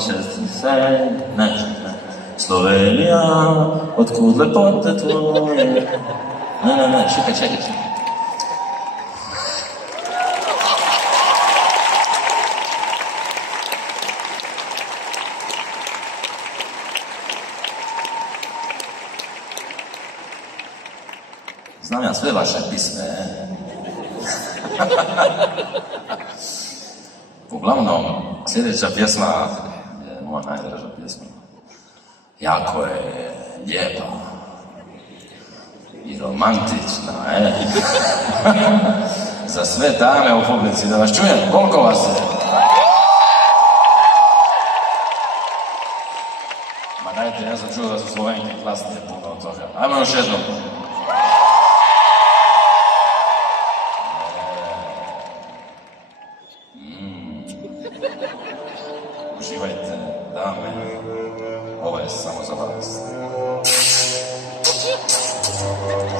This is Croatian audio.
66, ne, Slovenija, otkud lepote tvoje. Ne, čekaj. Znam ja sve vaše pisme. Uglavnom, sljedeća pjesma je moja najdraža pjesma. Jako je lijepa i romantična, Za sve dame u publici, da vas čujem, koliko vas je? Ma dajte, ja sam čuo da su Slovenke glasnije puno od toga. Ajmo još jednom. Uživajte, dame, ovo je samo za vas.